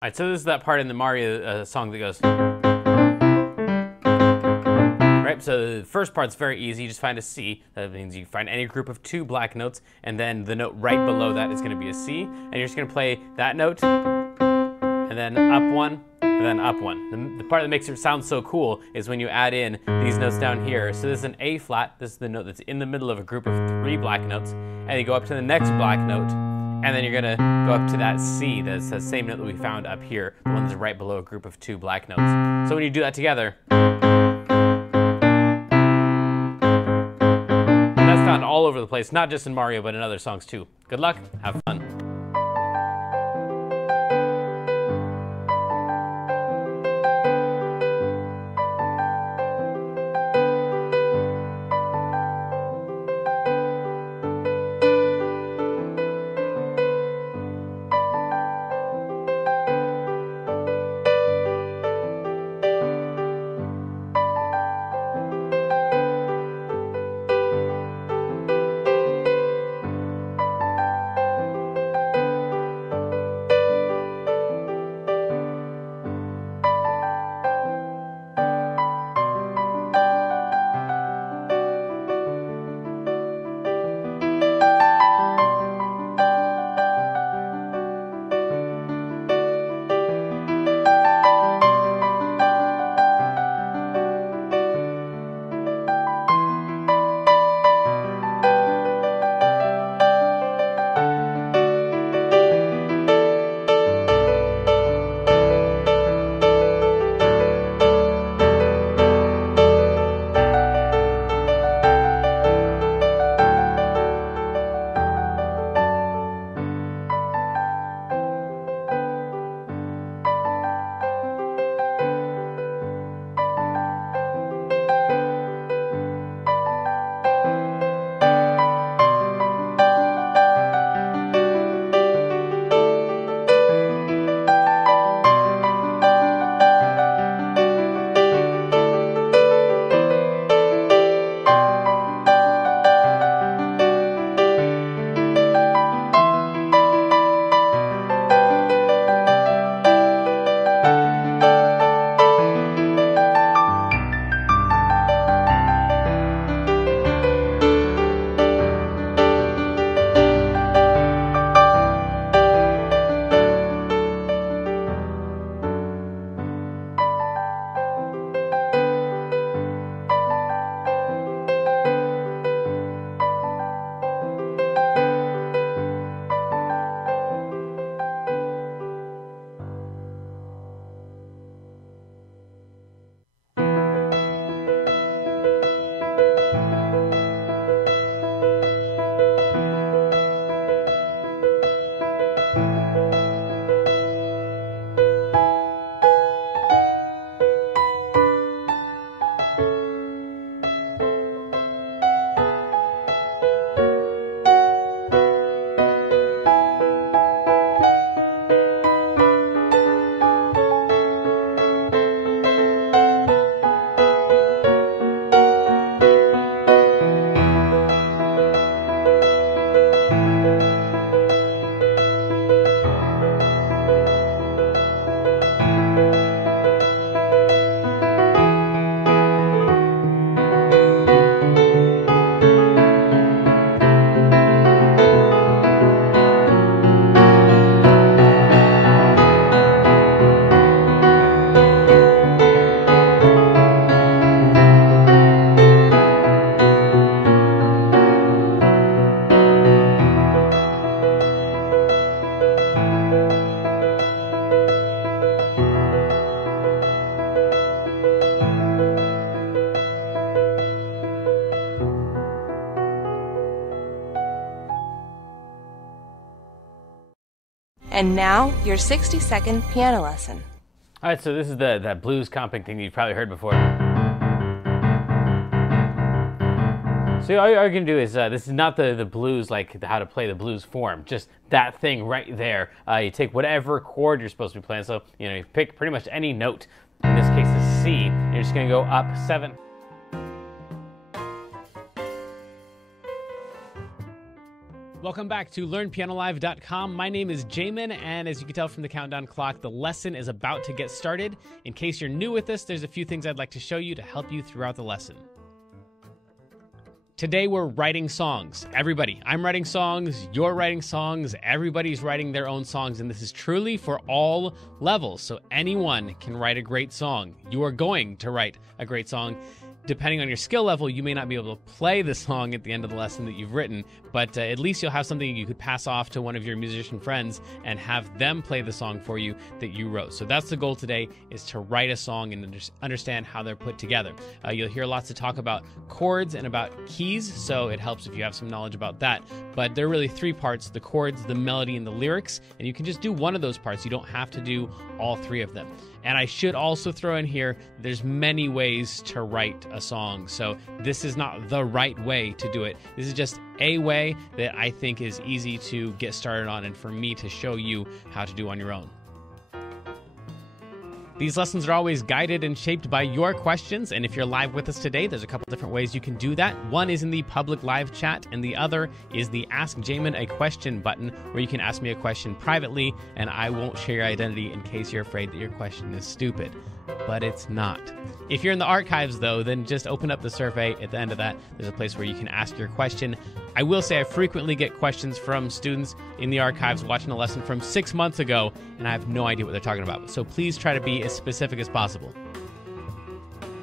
Alright, so this is that part in the Mario song that goes. Right, so the first part's very easy. You just find a C. That means you find any group of 2 black notes, and then the note right below that is going to be a C, and you're just going to play that note, and then up 1, and then up 1. The part that makes it sound so cool is when you add in these notes down here. So this is an A flat. This is the note that's in the middle of a group of 3 black notes, and you go up to the next black note, and then you're gonna go up to that C. That's the same note that we found up here, the one that's right below a group of 2 black notes. So when you do that together, and that's found all over the place, not just in Mario, but in other songs too. Good luck, have fun. And now, your 60-second piano lesson. All right, so this is that blues comping thing you've probably heard before. So all you're gonna do is, this is not the blues, like how to play the blues form, just that thing right there. You take whatever chord you're supposed to be playing, so you pick pretty much any note, in this case is C, and you're just gonna go up 7. Welcome back to LearnPianoLive.com. My name is Jamin, and as you can tell from the countdown clock, the lesson is about to get started. In case you're new with us, there's a few things I'd like to show you to help you throughout the lesson. Today we're writing songs. Everybody, I'm writing songs, you're writing songs, everybody's writing their own songs, and this is truly for all levels, so anyone can write a great song. You are going to write a great song. Depending on your skill level, you may not be able to play the song at the end of the lesson that you've written, but at least you'll have something you could pass off to one of your musician friends and have them play the song for you that you wrote. So that's the goal today, is to write a song and understand how they're put together. You'll hear lots of talk about chords and about keys, so it helps if you have some knowledge about that. But there are really three parts: the chords, the melody, and the lyrics, and you can just do one of those parts. You don't have to do all three of them. And I should also throw in here, there's many ways to write a song. So this is not the right way to do it. This is just a way that I think is easy to get started on and for me to show you how to do on your own. These lessons are always guided and shaped by your questions, and if you're live with us today, there's a couple different ways you can do that. One is in the public live chat, and the other is the Ask Jamin a Question button, where you can ask me a question privately, and I won't share your identity in case you're afraid that your question is stupid. But it's not. If you're in the archives, though, then just open up the survey. At the end of that, there's a place where you can ask your question. I will say I frequently get questions from students in the archives watching a lesson from 6 months ago, and I have no idea what they're talking about. So please try to be as specific as possible.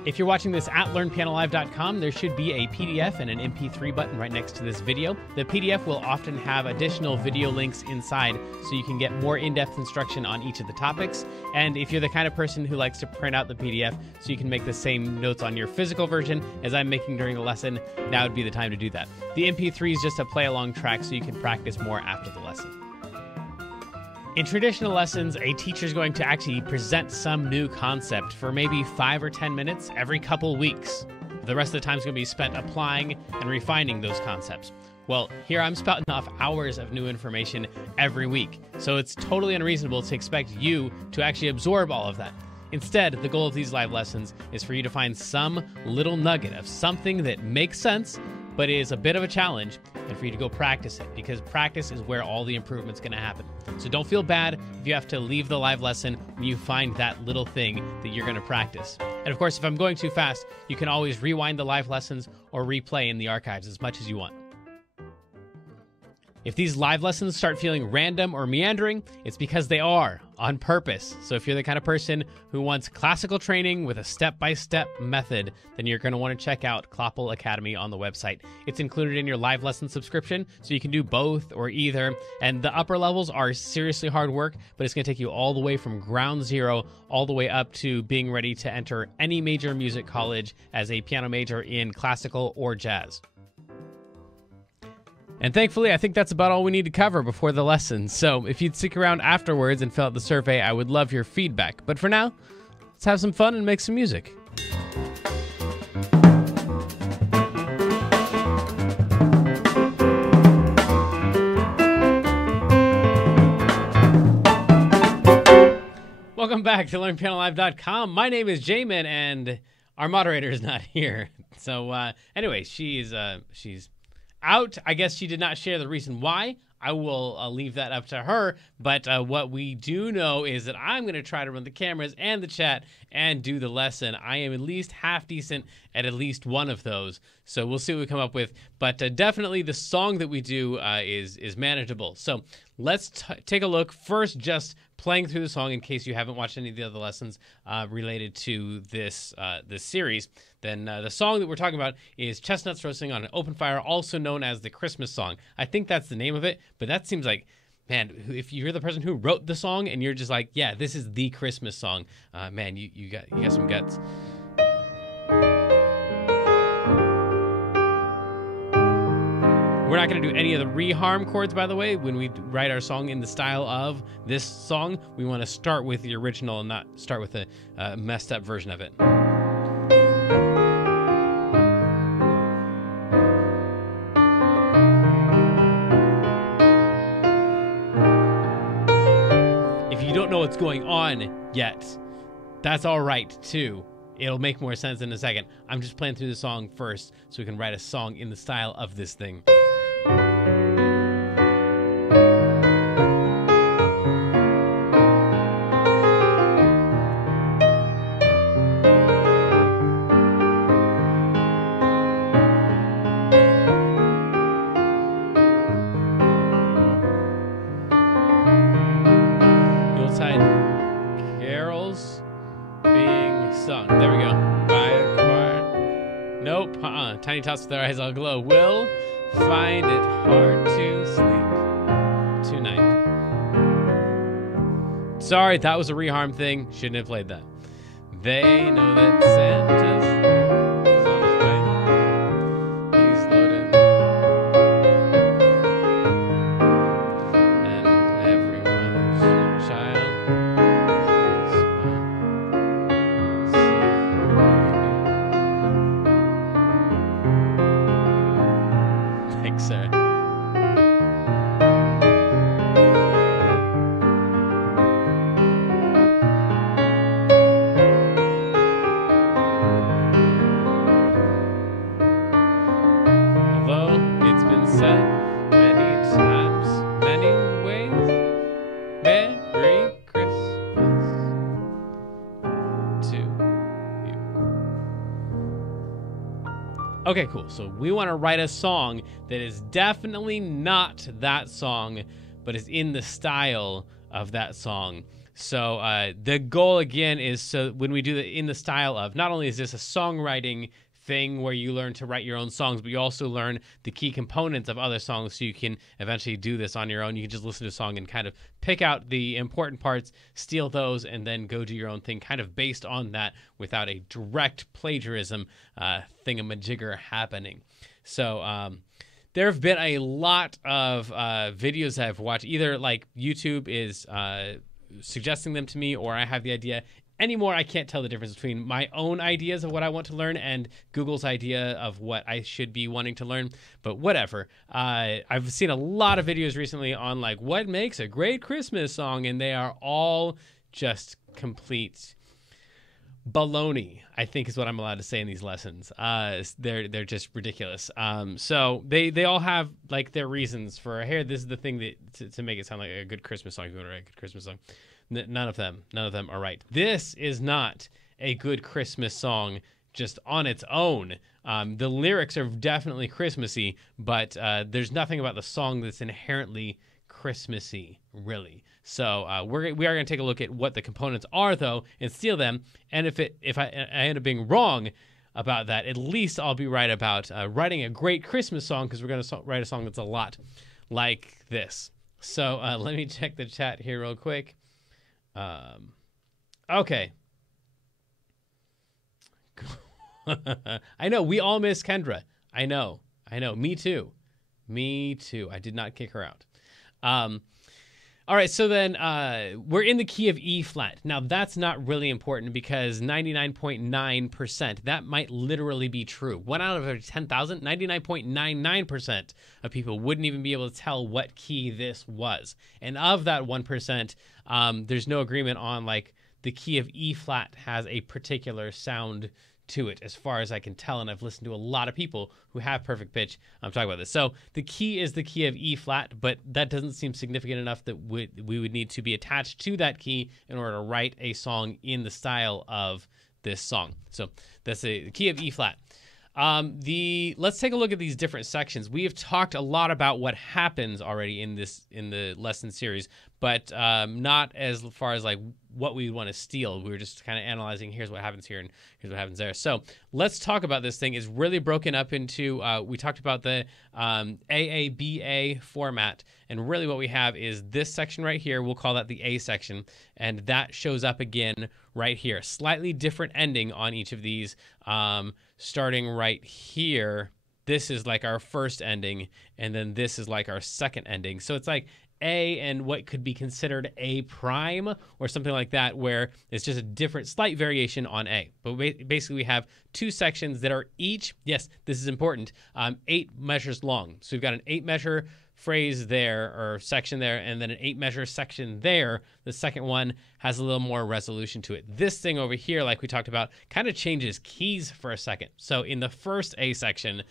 If you're watching this at LearnPianoLive.com, there should be a PDF and an MP3 button right next to this video. The PDF will often have additional video links inside, so you can get more in-depth instruction on each of the topics. And if you're the kind of person who likes to print out the PDF so you can make the same notes on your physical version as I'm making during the lesson, now would be the time to do that. The MP3 is just a play-along track so you can practice more after the lesson. In traditional lessons, a teacher is going to actually present some new concept for maybe 5 or 10 minutes every couple weeks. The rest of the time is going to be spent applying and refining those concepts. Well, here I'm spouting off hours of new information every week, so it's totally unreasonable to expect you to actually absorb all of that. Instead, the goal of these live lessons is for you to find some little nugget of something that makes sense, but is a bit of a challenge, and for you to go practice it, because practice is where all the improvement's going to happen. So don't feel bad if you have to leave the live lesson when you find that little thing that you're going to practice. And of course, if I'm going too fast, you can always rewind the live lessons or replay in the archives as much as you want. If these live lessons start feeling random or meandering, it's because they are, on purpose. So if you're the kind of person who wants classical training with a step-by-step method, then you're going to want to check out Kloppel Academy on the website. It's included in your live lesson subscription, so you can do both or either. And the upper levels are seriously hard work, but it's going to take you all the way from ground zero all the way up to being ready to enter any major music college as a piano major in classical or jazz. And thankfully, I think that's about all we need to cover before the lesson. So if you'd stick around afterwards and fill out the survey, I would love your feedback. But for now, let's have some fun and make some music. Welcome back to LearnPianoLive.com. My name is Jamin, and our moderator is not here. So anyway, she's out. I guess she did not share the reason why. I will leave that up to her. But what we do know is that I'm going to try to run the cameras and the chat and do the lesson. I am at least half decent at least one of those. So we'll see what we come up with. But definitely the song that we do is manageable. So let's take a look. First, just playing through the song in case you haven't watched any of the other lessons related to this series. Then the song that we're talking about is Chestnuts Roasting on an Open Fire, also known as the Christmas song. I think that's the name of it, but that seems like, man, if you're the person who wrote the song and you're just like, yeah, this is the Christmas song, man, you got some guts. We're not going to do any of the reharm chords, by the way. When we write our song in the style of this song, we want to start with the original and not start with a messed up version of it. If you don't know what's going on yet, that's all right, too. It'll make more sense in a second. I'm just playing through the song first so we can write a song in the style of this thing. carols being sung. There we go. By a choir. Nope. Tiny tots with their eyes all glow will find it hard to sleep tonight. Sorry, that was a reharm thing. Shouldn't have played that. They know that Santa's is on his way. He's loaded. And every mother's child is smile. Thanks, sir. Okay, cool. So we want to write a song that is definitely not that song, but is in the style of that song. So the goal, again, is so when we do the in the style of, not only is this a songwriting thing where you learn to write your own songs, but you also learn the key components of other songs so you can eventually do this on your own. You can just listen to a song and kind of pick out the important parts, steal those, and then go do your own thing kind of based on that without a direct plagiarism thingamajigger happening. So there have been a lot of videos I've watched. Either like YouTube is suggesting them to me or I have the idea. Anymore, I can't tell the difference between my own ideas of what I want to learn and Google's idea of what I should be wanting to learn. But whatever. I've seen a lot of videos recently on like what makes a great Christmas song, and they are all just complete baloney, I think is what I'm allowed to say in these lessons. They're just ridiculous. So they all have like their reasons for, here, this is the thing that to make it sound like a good Christmas song. If you want to write a good Christmas song. None of them are right. This is not a good Christmas song just on its own. The lyrics are definitely Christmassy, but there's nothing about the song that's inherently Christmassy, really. So we are going to take a look at what the components are, though, and steal them. And if I end up being wrong about that, at least I'll be right about writing a great Christmas song, because we're going to write a song that's a lot like this. So let me check the chat here real quick. Okay. I know, we all miss Kendra. I know. Me too. I did not kick her out. All right, so then we're in the key of E flat. Now, that's not really important because 99.9%, that might literally be true. 1 out of every 10,000, 99.99% of people wouldn't even be able to tell what key this was. And of that 1%, there's no agreement on, like, the key of E flat has a particular sound to it, as far as I can tell, and I've listened to a lot of people who have perfect pitch talking about this. So the key is the key of E flat, but that doesn't seem significant enough that we would need to be attached to that key in order to write a song in the style of this song. So that's the key of E flat. Let's take a look at these different sections. We have talked a lot about what happens already in the lesson series, but not as far as like what we want to steal. We were just kind of analyzing, here's what happens here and here's what happens there. So let's talk about this thing. It's really broken up into, we talked about the AABA format, and really what we have is this section right here. We'll call that the A section, and that shows up again right here. Slightly different ending on each of these, starting right here. This is like our first ending, and then this is like our second ending. So it's like A and what could be considered A prime or something like that, where it's just a different slight variation on A. But basically we have two sections that are each, yes, this is important, 8 measures long. So we've got an 8 measure phrase there, or section there, and then an 8 measure section there. The second one has a little more resolution to it. This thing over here, like we talked about, kind of changes keys for a second. So in the first A section,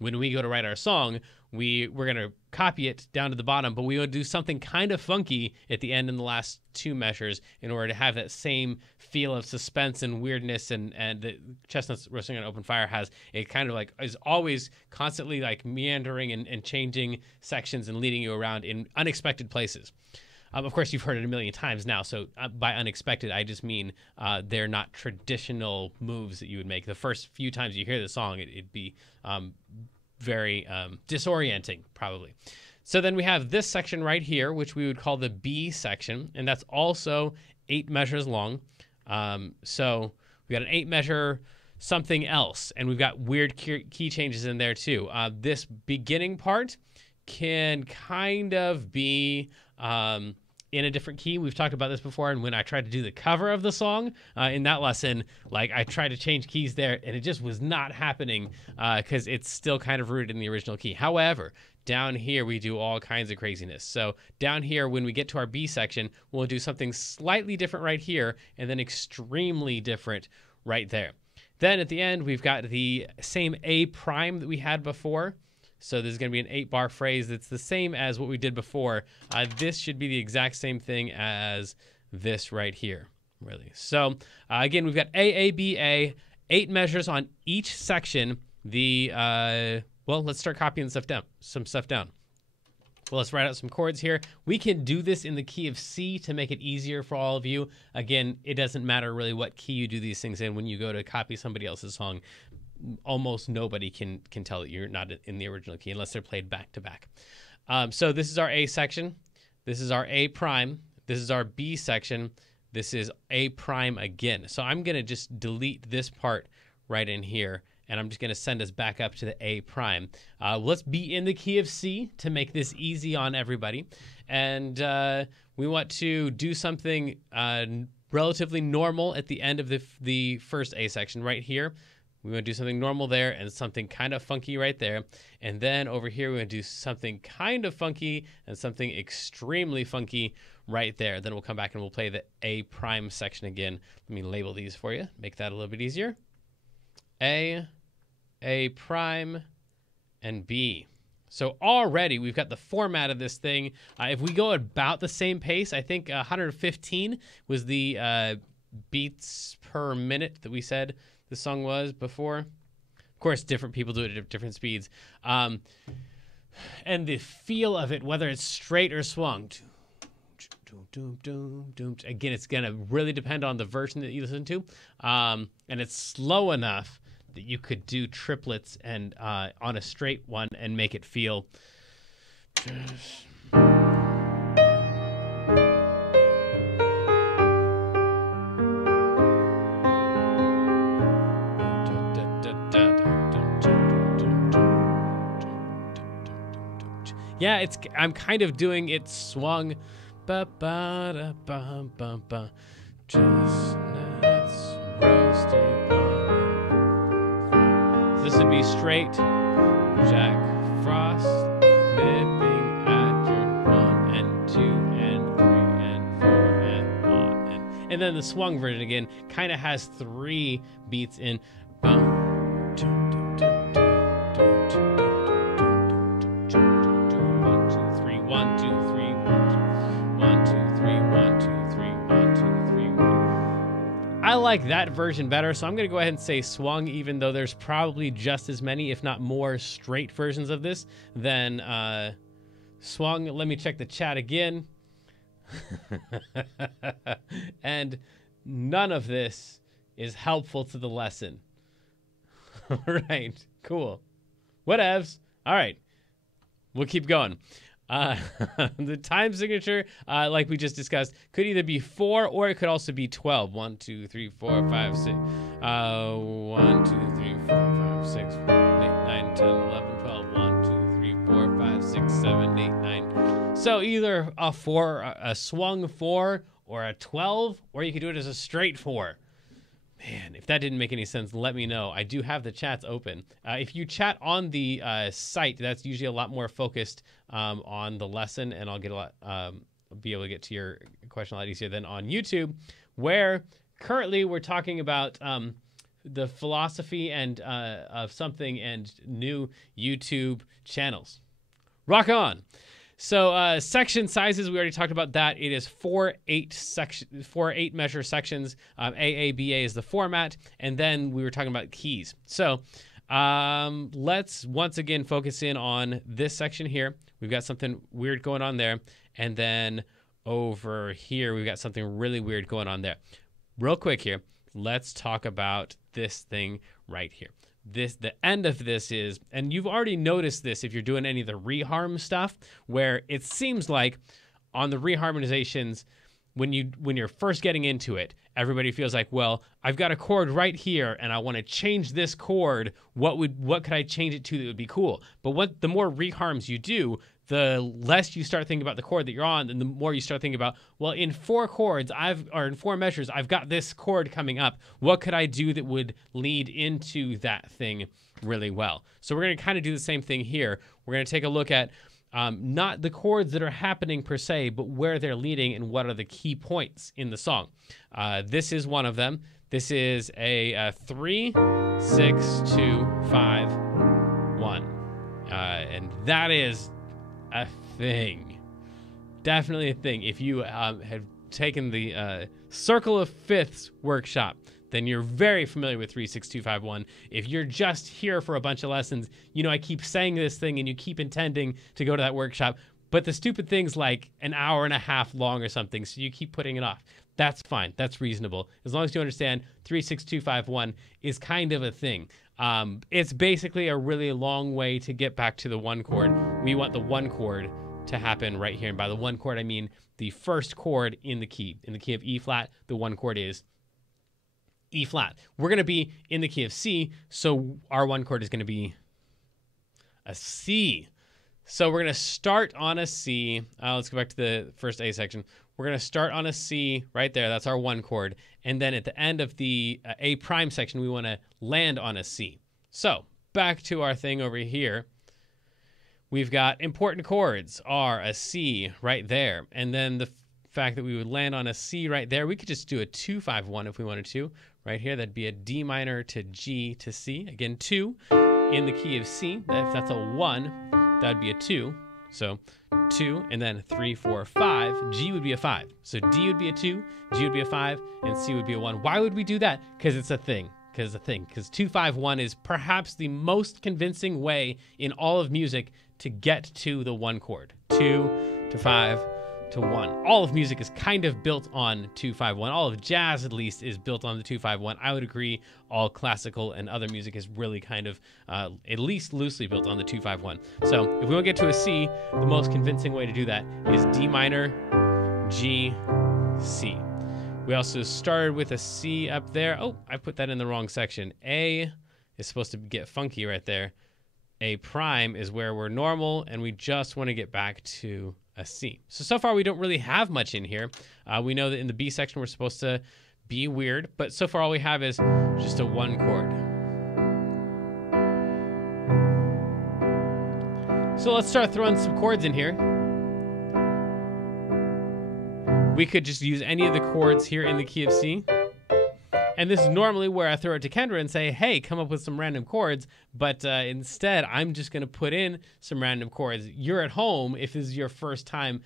when we go to write our song, we're going to copy it down to the bottom, but we will do something kind of funky at the end in the last 2 measures in order to have that same feel of suspense and weirdness, and the Chestnuts Roasting on Open Fire has it kind of like is always constantly like meandering and changing sections and leading you around in unexpected places. Of course, you've heard it a million times now. So by unexpected, I just mean they're not traditional moves that you would make. The first few times you hear the song, it'd be very disorienting, probably. So then we have this section right here, which we would call the B section, and that's also 8 measures long. So we got an 8 measure something else, and we've got weird key changes in there too. This beginning part can kind of be in a different key. We've talked about this before, and when I tried to do the cover of the song in that lesson, like I tried to change keys there, and it just was not happening because it's still kind of rooted in the original key. However, down here, we do all kinds of craziness. So down here, when we get to our B section, we'll do something slightly different right here, and then extremely different right there. Then at the end, we've got the same A prime that we had before. So this is going to be an 8-bar phrase that's the same as what we did before. This should be the exact same thing as this right here, really. So again, we've got A, B, A, 8 measures on each section. Well, let's start copying some stuff down. Well, let's write out some chords here. We can do this in the key of C to make it easier for all of you. Again, it doesn't matter really what key you do these things in. When you go to copy somebody else's song, almost nobody can tell that you're not in the original key unless they're played back to back. So this is our A section. This is our A prime. This is our B section. This is A prime again. So I'm going to just delete this part right in here, and I'm just going to send us back up to the A prime. Let's be in the key of C to make this easy on everybody. And we want to do something relatively normal at the end of the first A section right here. We want to do something normal there and something kind of funky right there. And then over here, we're going to do something kind of funky and something extremely funky right there. Then we'll come back and we'll play the A prime section again. Let me label these for you, make that a little bit easier. A prime, and B. So already we've got the format of this thing. If we go about the same pace, I think 115 was the beats per minute that we said the song was before. Of course, different people do it at different speeds. And the feel of it, whether it's straight or swung. Again, it's going to really depend on the version that you listen to. And it's slow enough that you could do triplets and on a straight one and make it feel yeah, I'm kind of doing it swung. Ba ba da ba ba ba. Chestnuts roasting. This would be straight. Jack Frost nipping at your 1 and 2 and 3 and 4 and 1 and then the swung version again kind of has 3 beats in. I like that version better, so I'm going to go ahead and say swung, even though there's probably just as many, if not more, straight versions of this than swung. Let me check the chat again. And none of this is helpful to the lesson. All right, cool. Whatevs. All right, we'll keep going. The time signature, like we just discussed, could either be 4 or it could also be 12. 1, 2, 3, 4, 5, 6. 1, 2, 3, 4, 5, 6, 7, 8, 9, 10, 11, 12. 1, 2, 3, 4, 5, 6, 7, 8, 9. So either a 4, a swung 4, or a 12, or you could do it as a straight 4. Man, if that didn't make any sense, let me know. I do have the chats open. If you chat on the site, that's usually a lot more focused on the lesson, and I'll get be able to get to your question a lot easier than on YouTube, where currently we're talking about the philosophy and of something and new YouTube channels. Rock on. So section sizes, we already talked about that. It is 4 8 measure sections. AABA is the format, and then we were talking about keys. So let's once again focus in on this section here. We've got something weird going on there, and then over here, we've got something really weird going on there. Real quick here, let's talk about this thing right here. The end of this is, and you've already noticed this if you're doing any of the reharm stuff, where it seems like on the reharmonizations, when you're first getting into it, everybody feels like, well, I've got a chord right here and I want to change this chord. What could I change it to that would be cool? But the more reharms you do, the less you start thinking about the chord that you're on, and the more you start thinking about, well, in 4 chords, in 4 measures, I've got this chord coming up. What could I do that would lead into that thing really well? So we're going to kind of do the same thing here. We're going to take a look at not the chords that are happening per se, but where they're leading and what are the key points in the song. This is one of them. This is a 3, 6, 2, 5, 1. And that is a thing. Definitely a thing. If you have taken the Circle of Fifths workshop, then you're very familiar with 3, 6, 2, 5, 1. If you're just here for a bunch of lessons, you know, I keep saying this thing and you keep intending to go to that workshop, but the stupid thing's like an hour and a half long or something, so you keep putting it off. That's fine. That's reasonable. As long as you understand 3, 6, 2, 5, 1 is kind of a thing. It's basically a really long way to get back to the 1 chord. We want the 1 chord to happen right here. And by the 1 chord, I mean the first chord in the key. In the key of E flat, the 1 chord is E flat. We're going to be in the key of C, so our 1 chord is going to be a C. So we're going to start on a C. Let's go back to the first A section. We're going to start on a C right there. That's our 1 chord. And then at the end of the A prime section, we want to land on a C. So back to our thing over here. We've got important chords are a C right there. And then the fact that we would land on a C right there, we could just do a 2, 5, 1 if we wanted to. Right here, that'd be a D minor to G to C. Again, 2 in the key of C. If that's a 1, that'd be a 2. So 2, and then 3, 4, 5. G would be a 5. So D would be a 2, G would be a 5, and C would be a 1. Why would we do that? Because it's a thing. Because 2, 5, 1 is perhaps the most convincing way in all of music to get to the 1 chord. 2 to 5 to 1. All of music is kind of built on 2, 5, 1. All of jazz, at least, is built on the 2, 5, 1. I would agree all classical and other music is really kind of at least loosely built on the 2, 5, 1. So if we want to get to a C, the most convincing way to do that is D minor, G, C. We also started with a C up there. Oh, I put that in the wrong section. A is supposed to get funky right there. A prime is where we're normal, and we just want to get back to a C. So far we don't really have much in here. We know that in the B section we're supposed to be weird, but so far all we have is just a 1 chord. So let's start throwing some chords in here. We could just use any of the chords here in the key of C. And this is normally where I throw it to Kendra and say, hey, come up with some random chords. But instead, I'm just going to put in some random chords. You're at home. If this is your first time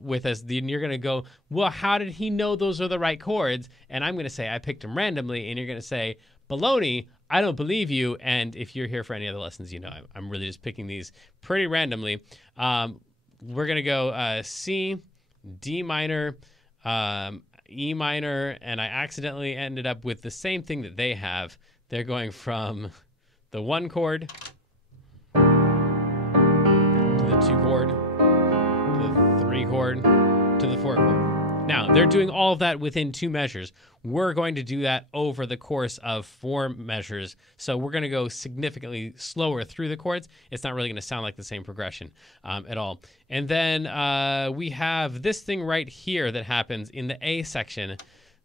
with us, then you're going to go, well, how did he know those are the right chords? And I'm going to say, I picked them randomly. And you're going to say, baloney, I don't believe you. And if you're here for any other lessons, you know I'm really just picking these pretty randomly. We're going to go C, D minor, E minor, and I accidentally ended up with the same thing that they have. They're going from the 1 chord to the 2 chord to the 3 chord to the 4 chord. Now, they're doing all of that within 2 measures. We're going to do that over the course of 4 measures. So we're going to go significantly slower through the chords. It's not really going to sound like the same progression at all. And then we have this thing right here that happens in the A section.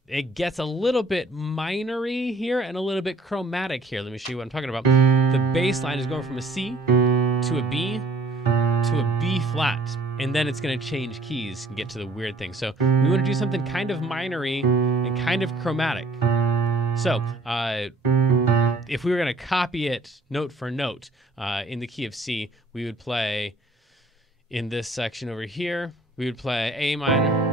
It gets a little bit minor-y here and a little bit chromatic here. Let me show you what I'm talking about. The bass line is going from a C to a B to a B flat. And then it's going to change keys and get to the weird thing. So we want to do something kind of minor-y and kind of chromatic. So if we were going to copy it note for note in the key of C, we would play in this section over here, we would play A minor.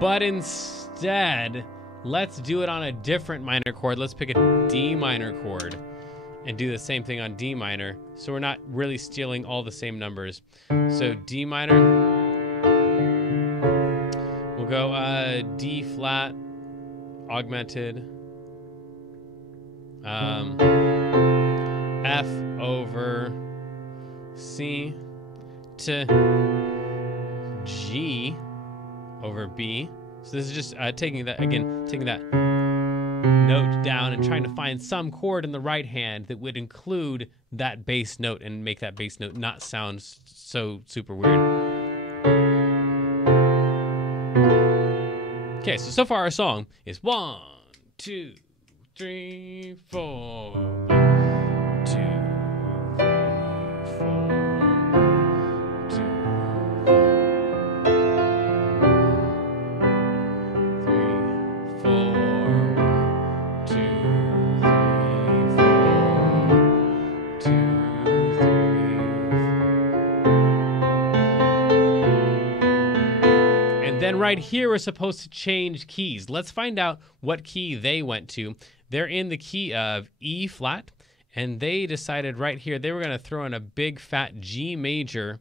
But instead, let's do it on a different minor chord. Let's pick a D minor chord. and do the same thing on D minor. So we're not really stealing all the same numbers. So D minor, we'll go D flat, augmented, F over C to G over B. So this is just taking that note down and trying to find some chord in the right hand that would include that bass note and make that bass note not sound so super weird. Okay, so far our song is 1, 2, 3, 4. 2, 3, 4. 2, 3, 4. 2, 3, 4. 2, 3. And then right here, we're supposed to change keys. Let's find out what key they went to. They're in the key of E flat, and they decided right here they were going to throw in a big fat G major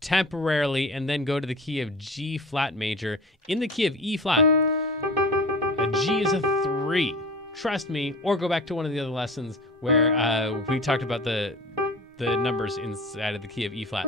temporarily and then go to the key of G flat major. In the key of E flat, a G is a 3. Trust me, or go back to one of the other lessons where we talked about the numbers inside of the key of E flat.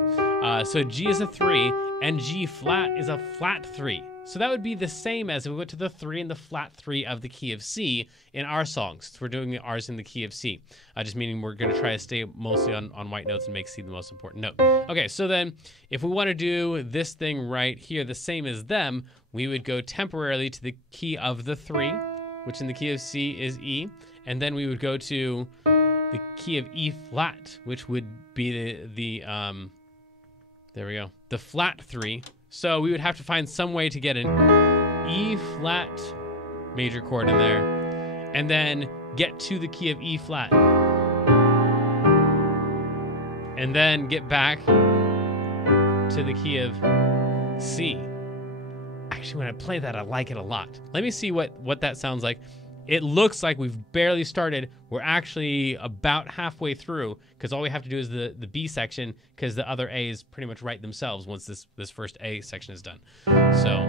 So G is a 3, and G flat is a flat 3. So that would be the same as if we went to the 3 and the flat 3 of the key of C in our songs. So we're doing ours in the key of C, just meaning we're going to try to stay mostly on white notes and make C the most important note. Okay, so then if we want to do this thing right here, the same as them, we would go temporarily to the key of the 3, which in the key of C is E, and then we would go to the key of E flat, which would be there we go, the flat 3. So we would have to find some way to get an E flat major chord in there, and then get to the key of E flat, and then get back to the key of C. Actually, when I play that, I like it a lot. Let me see what that sounds like. It looks like we've barely started. We're actually about halfway through, because all we have to do is the B section, because the other A's pretty much write themselves once this first A section is done. So.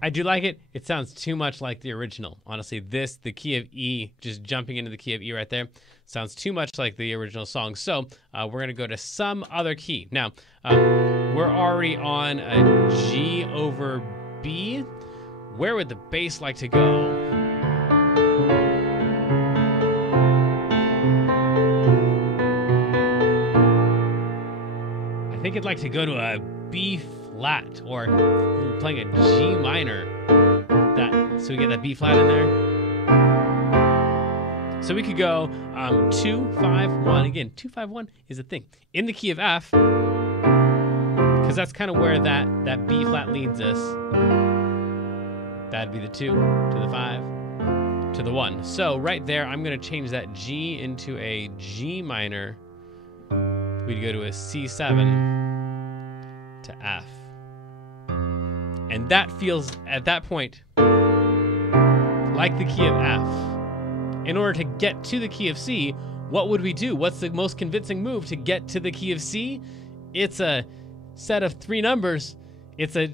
I do like it. It sounds too much like the original. Honestly, the key of E, just jumping into the key of E right there, sounds too much like the original song. So we're going to go to some other key. Now, we're already on a G over B. Where would the bass like to go? I think it'd like to go to a B flat, or playing a G minor. So we get that B flat in there. So we could go 2, 5, 1. Again, 2, 5, 1 is a thing in the key of F, because that's kind of where that B flat leads us. That'd be the 2 to the 5 to the 1. So right there, I'm going to change that G into a G minor. We'd go to a C7 to F. And that feels, at that point, like the key of F. In order to get to the key of C, what would we do? What's the most convincing move to get to the key of C? It's a set of 3 numbers. It's a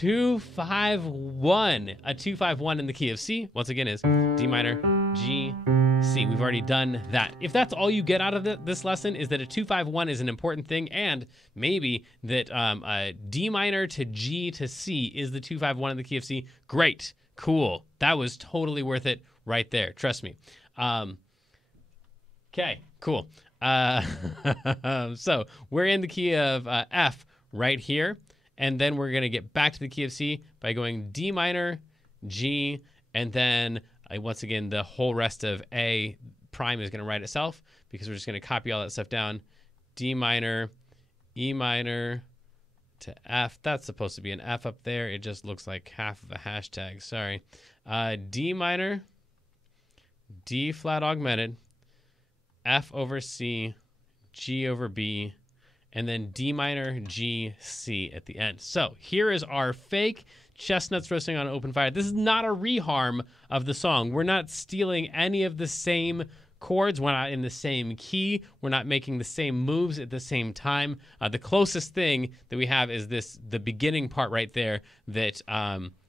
2, 5, 1. A 2, 5, 1 in the key of C, once again, is D minor, G, C. We've already done that. If that's all you get out of this lesson, is that a 2, 5, 1 is an important thing, and maybe that D minor to G to C is the 2, 5, 1 in the key of C, great, cool. That was totally worth it right there. Trust me. Okay, cool. So we're in the key of F right here, and then we're going to get back to the key of C by going D minor, G, and then once again, the whole rest of A prime is going to write itself, because we're just going to copy all that stuff down. D minor, E minor to F. That's supposed to be an F up there. It just looks like half of a hashtag. Sorry. D minor, D flat augmented, F over C, G over B, and then D minor, G, C at the end. So here is our fake Chestnuts Roasting on Open Fire. This is not a reharm of the song. We're not stealing any of the same chords. We're not in the same key. We're not making the same moves at the same time. The closest thing that we have is the beginning part right there that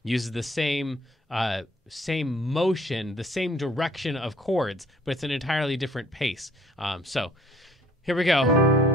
uses the same motion, the same direction of chords, but it's an entirely different pace. So here we go.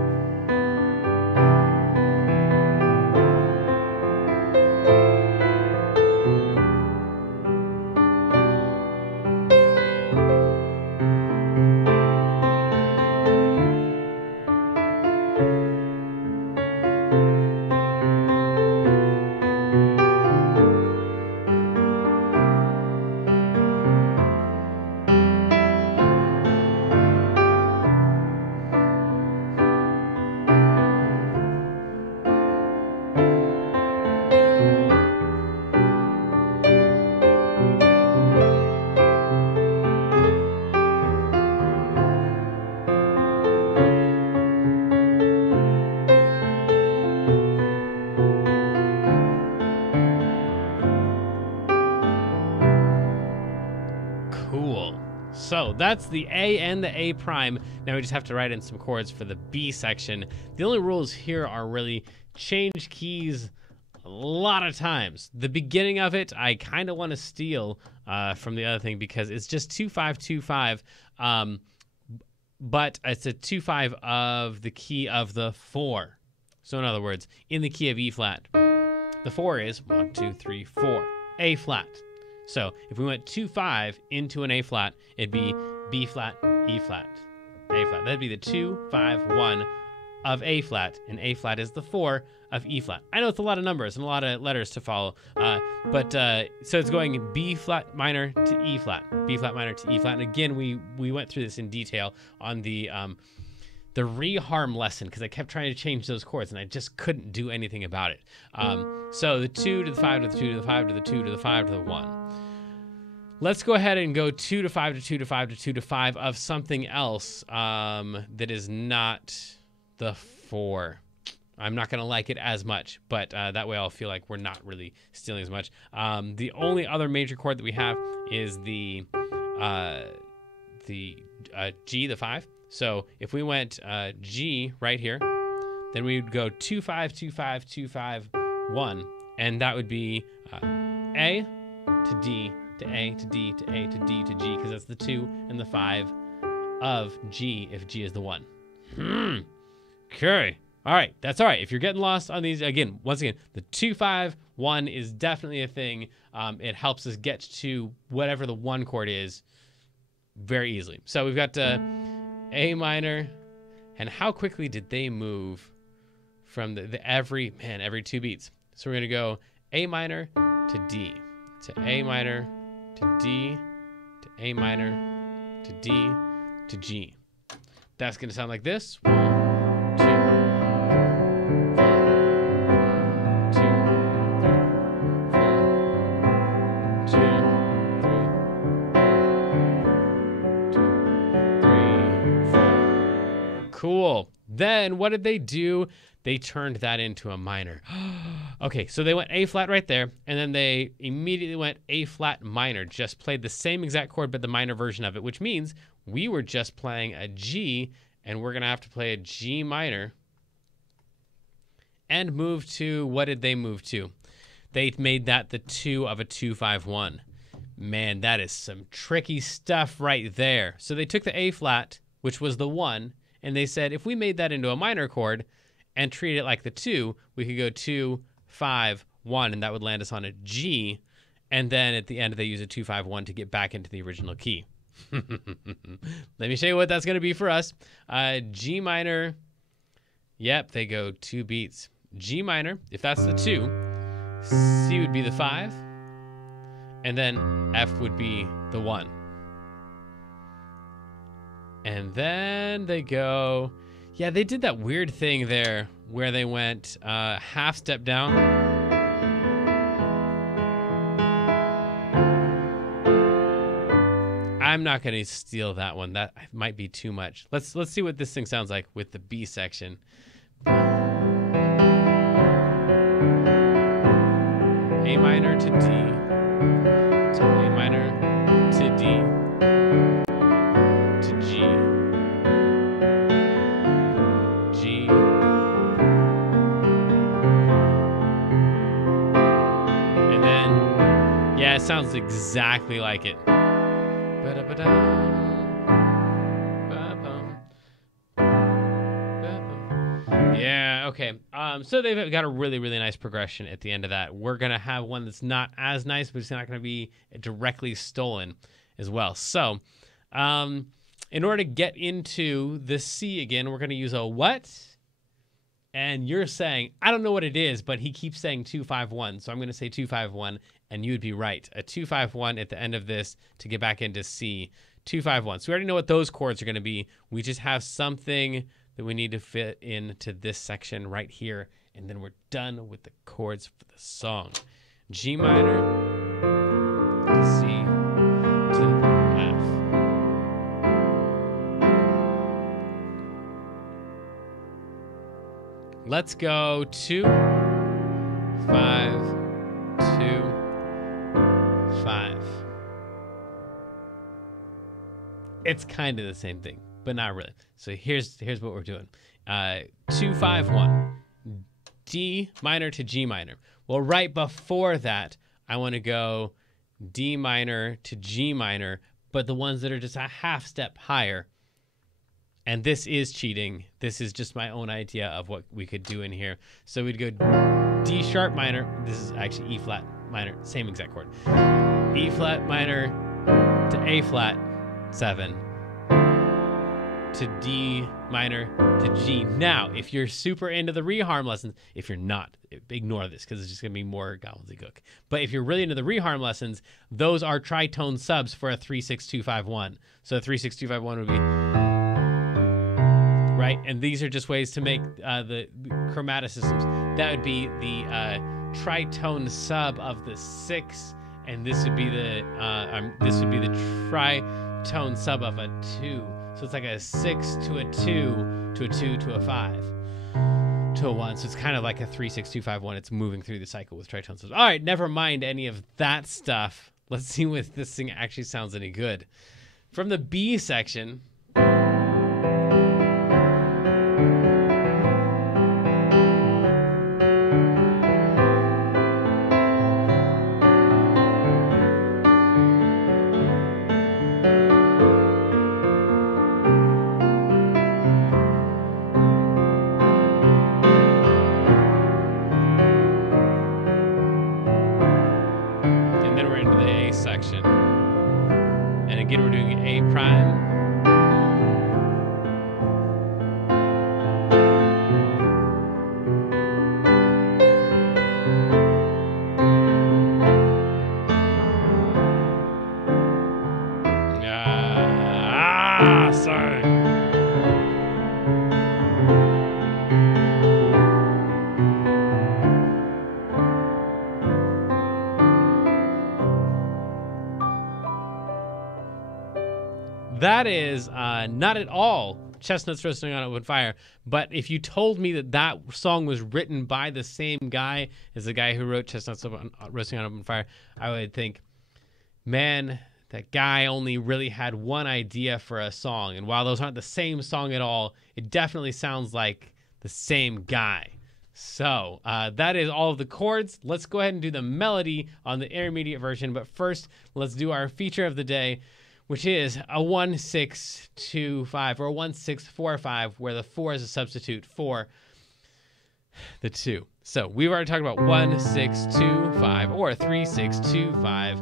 So that's the A and the A prime. Now we just have to write in some chords for the B section. The only rules here are really change keys a lot of times. The beginning of it, I kind of want to steal from the other thing because it's just 2-5-2-5, but it's a 2-5 of the key of the 4. So in other words, in the key of E flat, the 4 is 1, 2, 3, 4, A flat. So if we went 2-5 into an A flat, it'd be B flat, E flat, A flat. That'd be the 2-5-1 of A flat, and A flat is the 4 of E flat. I know it's a lot of numbers and a lot of letters to follow, but so it's going B flat minor to E flat, B flat minor to E flat. And again, we went through this in detail on the reharm lesson because I kept trying to change those chords and I just couldn't do anything about it. So the 2 to the 5 to the 2 to the 5 to the 2 to the 5 to the 1. Let's go ahead and go 2 to 5 to 2 to 5 to 2 to 5 of something else that is not the 4. I'm not going to like it as much, but that way I'll feel like we're not really stealing as much. The only other major chord that we have is the G, the 5. So if we went G right here, then we would go 2-5, 2-5, 2-5, 1, and that would be A to D to A to D to A to D to G, because that's the 2 and the 5 of G if G is the 1. Okay. All right. That's all right. If you're getting lost on these, once again, the 2-5-1 is definitely a thing. It helps us get to whatever the 1 chord is very easily. So we've got A minor, and how quickly did they move from every 2 beats? So we're going to go A minor to D, to A minor, to D, to A minor, to D, to G. That's going to sound like this. 1, 2, 4. Cool. Then what did they do? They turned that into a minor. Okay, so they went A flat right there, and then they immediately went A flat minor, just played the same exact chord, but the minor version of it, which means we were just playing a G, and we're going to have to play a G minor and move to, what did they move to? They made that the 2 of a 2-5-1. Man, that is some tricky stuff right there. So they took the A flat, which was the 1, and they said, if we made that into a minor chord and treat it like the 2, we could go 2, 5, 1, and that would land us on a G. And then at the end, they use a 2-5-1 to get back into the original key. Let me show you what that's going to be for us. G minor. Yep, they go 2 beats. G minor, if that's the 2, C would be the 5, and then F would be the 1. And then they go, Yeah, they did that weird thing there where they went half step down. I'm not going to steal that one. That might be too much. Let's see what this thing sounds like with the B section. A minor to D, to A minor to D, to G, G, and then, yeah, it sounds exactly like it. Yeah, okay. So they've got a really, really nice progression at the end of that. We're going to have one that's not as nice, but it's not going to be directly stolen as well. So in order to get into the C again, we're going to use a what? And you're saying, I don't know what it is, but he keeps saying 2-5-1. So I'm going to say 2-5-1, and you would be right. A 2-5-1 at the end of this to get back into C. 2-5-1. So we already know what those chords are going to be. We just have something that we need to fit into this section right here, and then we're done with the chords for the song. G minor, C to F. Let's go 2, 5, 2, 5. It's kind of the same thing, but not really. So here's what we're doing. 2-5-1. D minor to G minor. Well, right before that, I want to go D minor to G minor, but the ones that are just a half step higher. And this is cheating. This is just my own idea of what we could do in here. So we'd go D sharp minor. This is actually E flat minor, same exact chord. E flat minor to A flat 7 to D minor to G. Now, if you're super into the reharm lessons, if you're not, ignore this because it's just going to be more gobbledygook. But if you're really into the reharm lessons, those are tritone subs for a 3-6-2-5-1. So a 3-6-2-5-1 would be right, and these are just ways to make the chromaticisms. That would be the tritone sub of the 6, and this would be the tritone sub of a 2. So it's like a 6 to a 2 to a 2 to a 5 to a 1. So it's kind of like a 3-6-2-5-1. It's moving through the cycle with tritone subs. All right, never mind any of that stuff. Let's see if this thing actually sounds any good. From the B section. Section. And again, we're doing A prime. Sorry. That is not at all Chestnuts Roasting on Open Fire, but if you told me that that song was written by the same guy as the guy who wrote Chestnuts Roasting on Open Fire, I would think, man, that guy only really had one idea for a song, and while those aren't the same song at all, it definitely sounds like the same guy. So that is all of the chords. Let's go ahead and do the melody on the intermediate version, but first, let's do our feature of the day, which is a 1-6-2-5 or a 1-6-4-5, where the 4 is a substitute for the 2. So we've already talked about 1-6-2-5 or 3-6-2-5,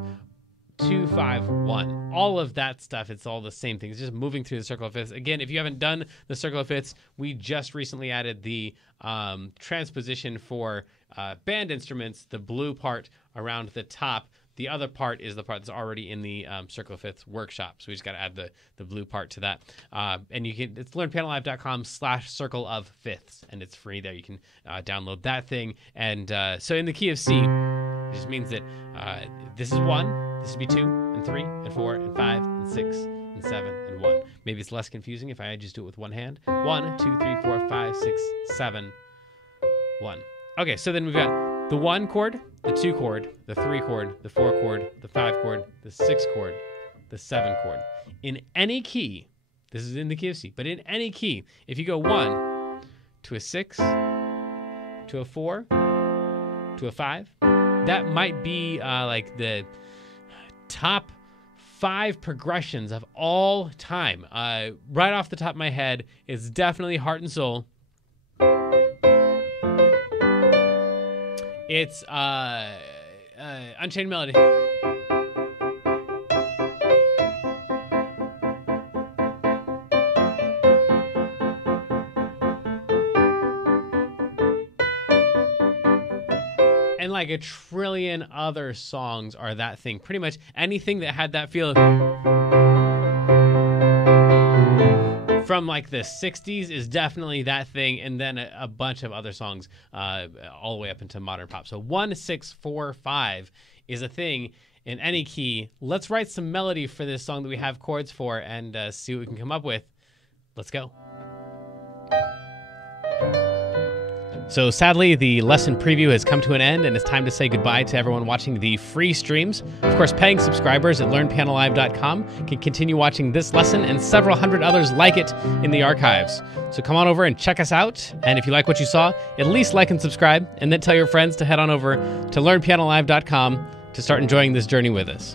2-5-1. All of that stuff, it's all the same thing. It's just moving through the circle of fifths. Again, if you haven't done the circle of fifths, we just recently added the transposition for band instruments, the blue part around the top. The other part is the part that's already in the Circle of Fifths workshop. So we just got to add the blue part to that. And you can, it's learnpianolive.com/circle of fifths, and it's free there. You can download that thing. And so in the key of C, it just means that this is 1, this would be 2, and 3, and 4, and 5, and 6, and 7, and 1. Maybe it's less confusing if I just do it with one hand. 1, 2, 3, 4, 5, 6, 7, 1. Okay, so then we've got the 1 chord, the 2 chord, the 3 chord, the 4 chord, the 5 chord, the 6 chord, the 7 chord. In any key, this is in the key of C, but in any key, if you go 1 to a 6, to a 4, to a 5, that might be like the top 5 progressions of all time. Right off the top of my head, it's definitely Heart and Soul. It's Unchained Melody. And like a trillion other songs are that thing. Pretty much anything that had that feel from like the 60s is definitely that thing, and then a bunch of other songs all the way up into modern pop. So 1, 6, 4, 5 is a thing in any key. Let's write some melody for this song that we have chords for and see what we can come up with. Let's go. So sadly, the lesson preview has come to an end, and it's time to say goodbye to everyone watching the free streams. Of course, paying subscribers at learnpianolive.com can continue watching this lesson and several hundred others like it in the archives. So come on over and check us out, and if you like what you saw, at least like and subscribe, and then tell your friends to head on over to learnpianolive.com to start enjoying this journey with us.